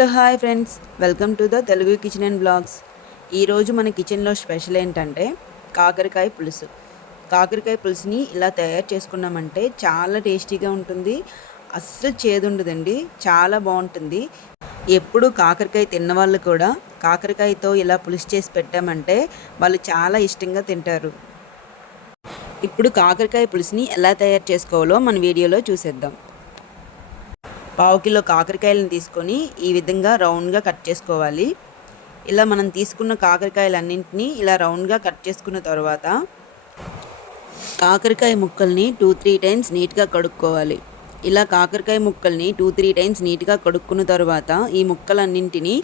Hello hi friends. Welcome to the Telugu kitchen and blogs. ఈరోజు మన కిచెన్లో special ఏంటంటే కాకరకాయ పులుసు. కాకరకాయ పులుసుని ఇలా తయారు చేసుకున్నామంటే చాలా టేస్టీగా ఉంటుంది. అస్సలు చేదుండదండి. చాలా బాగుంటుంది. ఎప్పుడు కాకరకాయ తిన్న వాళ్ళు కూడా కాకరకాయతో ఇలా పులుసు చేసి పెట్టామంటే వాళ్ళు చాలా ఇష్టంగా తింటారు. ఇప్పుడు కాకరకాయ పులుసుని ఎలా తయారు చేసుకోవాలో మన వీడియోలో చూసేద్దాం. పావు కిలో కాకరకాయలను తీసుకొని ఈ విధంగా రౌండ్గా కట్ చేసుకోవాలి. ఇలా మనం తీసుకున్న కాకరకాయలన్నింటినీ ఇలా రౌండ్గా కట్ చేసుకున్న తర్వాత కాకరకాయ ముక్కల్ని టూ త్రీ టైమ్స్ నీట్గా కడుక్కోవాలి. ఇలా కాకరకాయ ముక్కల్ని టూ త్రీ టైమ్స్ నీట్గా కడుక్కున్న తర్వాత ఈ ముక్కలన్నింటినీ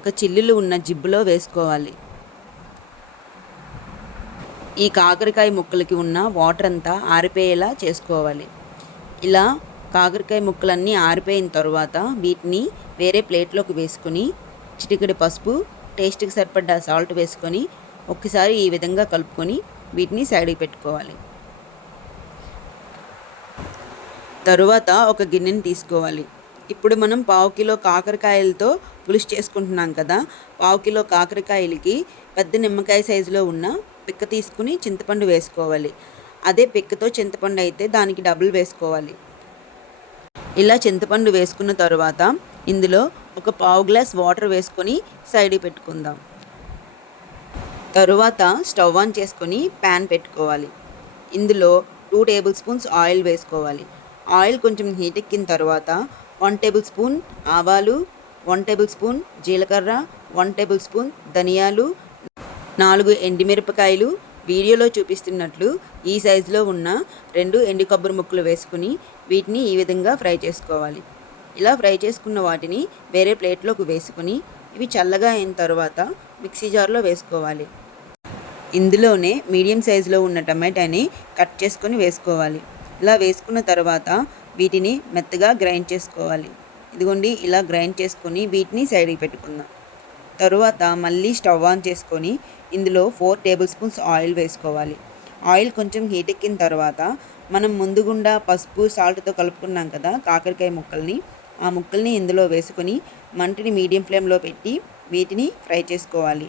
ఒక చిల్లులు ఉన్న జిబ్బులో వేసుకోవాలి. ఈ కాకరకాయ ముక్కలకి ఉన్న వాటర్ అంతా ఆరిపోయేలా చేసుకోవాలి. ఇలా కాకరకాయ ముక్కలన్నీ ఆరిపోయిన తర్వాత వీటిని వేరే ప్లేట్లోకి వేసుకొని చిటికెడు పసుపు టేస్ట్కి సరిపడ్డ సాల్ట్ వేసుకొని ఒక్కసారి ఈ విధంగా కలుపుకొని వీటిని సైడ్కి పెట్టుకోవాలి. తరువాత ఒక గిన్నెని తీసుకోవాలి. ఇప్పుడు మనం పావు కిలో కాకరకాయలతో పులుసు చేసుకుంటున్నాం కదా పావు కిలో కాకరకాయలకి పెద్ద నిమ్మకాయ సైజులో ఉన్న పిక్క తీసుకుని చింతపండు వేసుకోవాలి. అదే పిక్కతో చింతపండు అయితే దానికి డబుల్ వేసుకోవాలి. ఇలా చింతపండు వేసుకున్న తర్వాత ఇందులో ఒక పావు గ్లాస్ వాటర్ వేసుకొని సైడ్ పెట్టుకుందాం. తరువాత స్టవ్ ఆన్ చేసుకొని ప్యాన్ పెట్టుకోవాలి. ఇందులో టూ టేబుల్ స్పూన్స్ ఆయిల్ వేసుకోవాలి. ఆయిల్ కొంచెం హీట్ ఎక్కిన తర్వాత వన్ టేబుల్ స్పూన్ ఆవాలు వన్ టేబుల్ స్పూన్ జీలకర్ర వన్ టేబుల్ స్పూన్ ధనియాలు నాలుగు ఎండిమిరపకాయలు వీడియోలో చూపిస్తున్నట్లు ఈ సైజులో ఉన్న రెండు ఎండు కొబ్బరి ముక్కలు వేసుకుని వీటిని ఈ విధంగా ఫ్రై చేసుకోవాలి. ఇలా ఫ్రై చేసుకున్న వాటిని వేరే ప్లేట్లోకి వేసుకుని ఇవి చల్లగా అయిన తర్వాత మిక్సీ జార్లో వేసుకోవాలి. ఇందులోనే మీడియం సైజులో ఉన్న టమాటాని కట్ చేసుకొని వేసుకోవాలి. ఇలా వేసుకున్న తర్వాత వీటిని మెత్తగా గ్రైండ్ చేసుకోవాలి. ఇదిగోండి ఇలా గ్రైండ్ చేసుకొని వీటిని సైడ్కి పెట్టుకుందాం. తరువాత మళ్ళీ స్టవ్ ఆన్ చేసుకొని ఇందులో ఫోర్ టేబుల్ స్పూన్స్ ఆయిల్ వేసుకోవాలి. ఆయిల్ కొంచెం హీట్ ఎక్కిన తర్వాత మనం ముందుగుండా పసుపు సాల్ట్తో కలుపుకున్నాం కదా కాకరకాయ ముక్కల్ని ఆ ముక్కల్ని ఇందులో వేసుకొని మంటని మీడియం ఫ్లేమ్లో పెట్టి వీటిని ఫ్రై చేసుకోవాలి.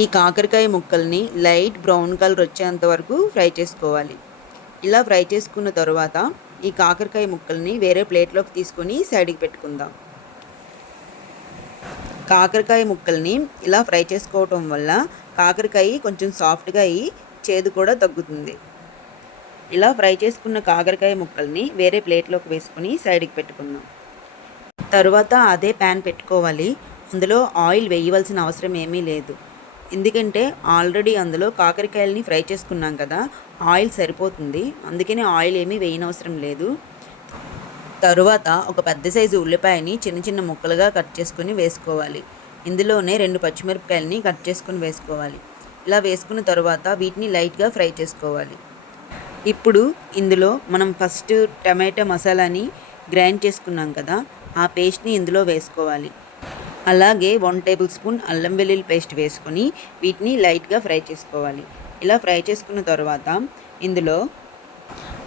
ఈ కాకరకాయ ముక్కల్ని లైట్ బ్రౌన్ కలర్ వచ్చేంత వరకు ఫ్రై చేసుకోవాలి. ఇలా ఫ్రై చేసుకున్న తర్వాత ఈ కాకరకాయ ముక్కల్ని వేరే ప్లేట్లోకి తీసుకొని సైడ్కి పెట్టుకుందాం. కాకరకాయ ముక్కల్ని ఇలా ఫ్రై చేసుకోవటం వల్ల కాకరకాయ కొంచెం సాఫ్ట్గా అయ్యి చేదు కూడా తగ్గుతుంది. ఇలా ఫ్రై చేసుకున్న కాకరకాయ ముక్కల్ని వేరే ప్లేట్లోకి వేసుకుని సైడ్కి పెట్టుకుందాం. తరువాత అదే ప్యాన్ పెట్టుకోవాలి. అందులో ఆయిల్ వేయవలసిన అవసరం ఏమీ లేదు. ఎందుకంటే ఆల్రెడీ అందులో కాకరకాయలని ఫ్రై చేసుకున్నాం కదా ఆయిల్ సరిపోతుంది. అందుకని ఆయిల్ ఏమీ వేయనవసరం లేదు. తరువాత ఒక పెద్ద సైజు ఉల్లిపాయని చిన్న చిన్న ముక్కలుగా కట్ చేసుకుని వేసుకోవాలి. ఇందులోనే రెండు పచ్చిమిరపకాయలని కట్ చేసుకుని వేసుకోవాలి. ఇలా వేసుకున్న తర్వాత వీటిని లైట్గా ఫ్రై చేసుకోవాలి. ఇప్పుడు ఇందులో మనం ఫస్ట్ టమాటా మసాలాని గ్రైండ్ చేసుకున్నాం కదా ఆ పేస్ట్ని ఇందులో వేసుకోవాలి. అలాగే వన్ టేబుల్ స్పూన్ అల్లం వెల్లుల్లి పేస్ట్ వేసుకొని వీటిని లైట్గా ఫ్రై చేసుకోవాలి. ఇలా ఫ్రై చేసుకున్న తర్వాత ఇందులో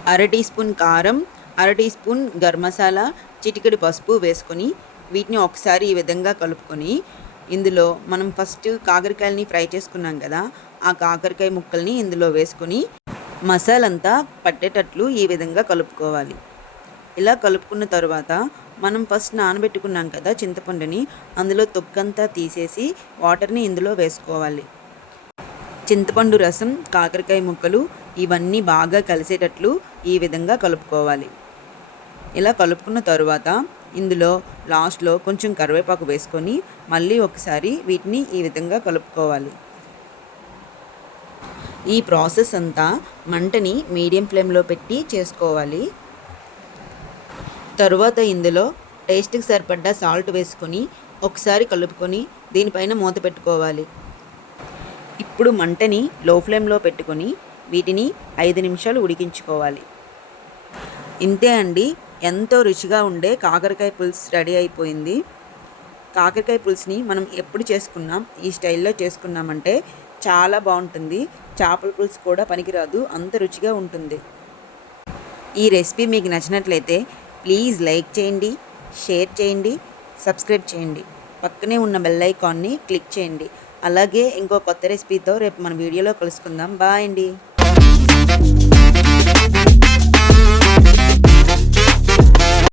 అర టీ స్పూన్ కారం అర టీ స్పూన్ గరం మసాలా చిటికెడు పసుపు వేసుకొని వీటిని ఒకసారి ఈ విధంగా కలుపుకొని ఇందులో మనం ఫస్ట్ కాకరకాయలని ఫ్రై చేసుకున్నాం కదా ఆ కాకరకాయ ముక్కల్ని ఇందులో వేసుకొని మసాలంతా పట్టేటట్లు ఈ విధంగా కలుపుకోవాలి. ఇలా కలుపుకున్న తర్వాత మనం ఫస్ట్ నానబెట్టుకున్నాం కదా చింతపండుని అందులో తొక్కంతా తీసేసి వాటర్ని ఇందులో వేసుకోవాలి. చింతపండు రసం కాకరకాయ ముక్కలు ఇవన్నీ బాగా కలిసేటట్లు ఈ విధంగా కలుపుకోవాలి. ఇలా కలుపుకున్న తరువాత ఇందులో లాస్ట్లో కొంచెం కరివేపాకు వేసుకొని మళ్ళీ ఒకసారి వీటిని ఈ విధంగా కలుపుకోవాలి. ఈ ప్రాసెస్ అంతా మంటని మీడియం ఫ్లేమ్లో పెట్టి చేసుకోవాలి. తరువాత ఇందులో టేస్ట్కి సరిపడ్డ సాల్ట్ వేసుకొని ఒకసారి కలుపుకొని దీనిపైన మూత పెట్టుకోవాలి. ఇప్పుడు మంటని లో ఫ్లేమ్లో పెట్టుకొని వీటిని ఐదు నిమిషాలు ఉడికించుకోవాలి. ఇంతే అండి. ఎంతో రుచిగా ఉండే కాకరకాయ పులుసు రెడీ అయిపోయింది. కాకరకాయ పులుసుని మనం ఎప్పుడు చేసుకున్నాం ఈ స్టైల్లో చేసుకున్నామంటే చాలా బాగుంటుంది. చేపల పులుసు కూడా పనికిరాదు అంత రుచిగా ఉంటుంది. ఈ రెసిపీ మీకు నచ్చినట్లయితే ప్లీజ్ లైక్ చేయండి షేర్ చేయండి సబ్స్క్రైబ్ చేయండి. పక్కనే ఉన్న బెల్ ఐకాన్ని క్లిక్ చేయండి. అలాగే ఇంకో కొత్త రెసిపీతో రేపు మన వీడియోలో కలుసుకుందాం. బాయ్ అండి.